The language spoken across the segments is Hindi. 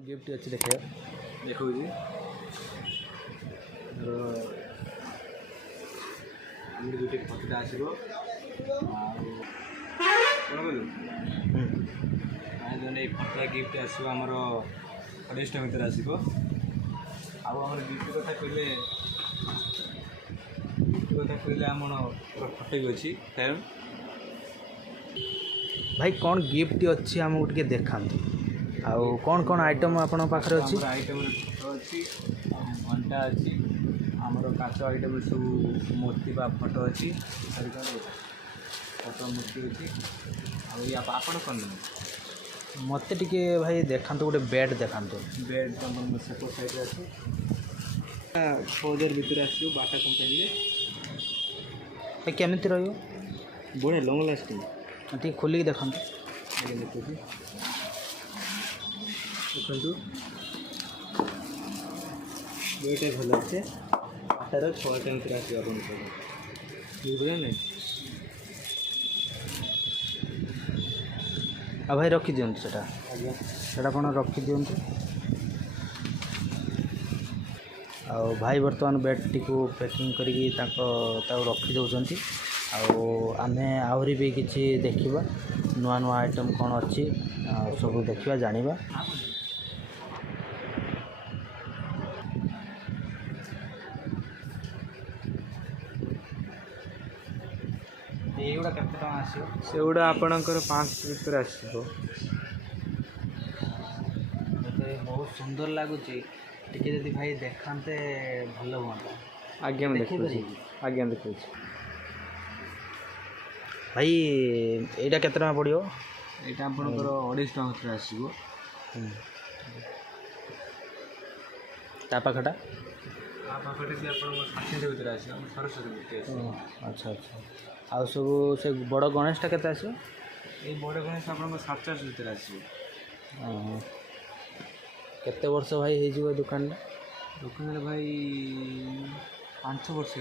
कौन गिफ्ट अच्छी देखे देखो जी गोटे फटोटा आसो फटोटा गिफ्ट आसो आमर 28 भितर आसो आमर गिफ्ट कथा कहले आम फटो भी अच्छी फैन भाई कौन गिफ्ट अच्छी आमको टे देखा आउ कौन कौन आइटम आपण पाखे अच्छी आइटम फोटो अच्छी घंटा अच्छी आमर काच आइटम सब मूर्ति बा फोटो अच्छी फोटो मूर्ति अच्छी आपण कौन मत टे भाई देखा गोटे बेड देखा बेड सेपट साइड अच्छी 6000 भितर आसो बाटा कंपनी केमी रही बढ़िया लंग लास्टिंग टे खोलिक देखा देखु देखु बेटे भल अच्छे बाटार 6टा भितर आसो बुझे ना आ भाई रखी दिंतु से कौन रखी दिंतु आ भाई बर्तमान बेड टी पैकिंग करके रखी दौरान आमे आहरी भी किसी देखा नुआ नुआ आइटम कौन अच्छी सब देखा जानिबा से गुड़ा आपणकर 500 भितर आसो बहुत सुंदर लगुच टी भाई देखाते भल हाँ आज्ञा आज्ञा देखो भाई यहाँ के पड़ो यहाँ आपंकर 250 भितर आसो पाखटा पाखे भी आप 60 भितर आसो सरस्वती मूर्ति अच्छा अच्छा आउ सब से बड़ गणेशटा के आसो ये बड़ गणेश आप 700 भितर आसो केते वर्ष भाई हो दुकान दुकान भाई 5 वर्ष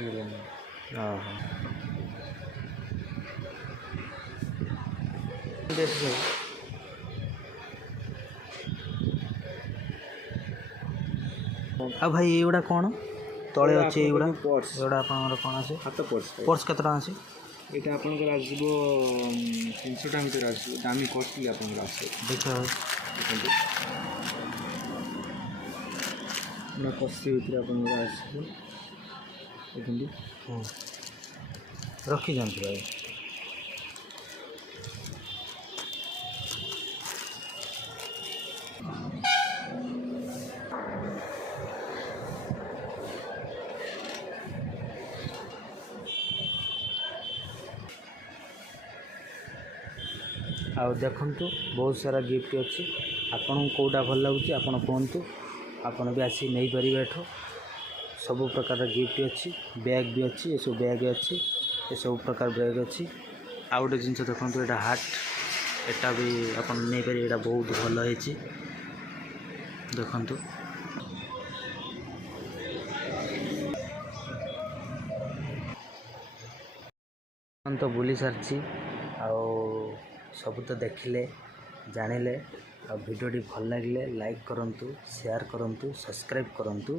आ भाई ये कौन तले अच्छे ये पर्स आप कौन आसे हाथ पर्स पर्स के आसे यहाँ आपंकर आसो 300 भितर आसो दामी कॉस्टली आपंकर आसो देखो कस्ती भितर आपंकर आसो रखी जाते भाई आउ देखंतु बहुत सारा गिफ्ट अच्छी आपन कोटा भल लगुच आपन कहतु आपन भी आसी नहीं पारे एठो सब प्रकार गिफ्ट अच्छी बैग भी अच्छी ये सब बैग अच्छी ये सब प्रकार बैग अच्छी आउ गोटे जिन देखो यहाँ हार्ट एटा भी आप नहीं पारे यहाँ बहुत भल है देखु तो बुली सारी सब तो देखिले जानिले आ वीडियोटी भल लगे लाइक करंतु शेयर करंतु सब्सक्राइब करंतु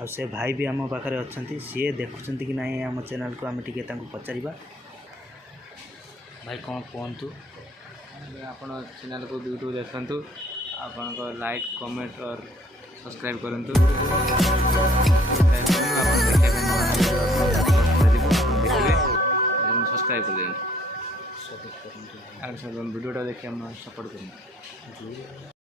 आ से भाई भी आम पाखे अच्छा सी देखुं कि ना आम चैनल को आम टे पचारिबा भाई कौन कहतु आप चैनल को यूट्यूब देखु आप लाइक कमेंट और सब्सक्राइब करंतु सब्सक्राइब कर वीडियोटा देखिए हम सपोर्ट करें।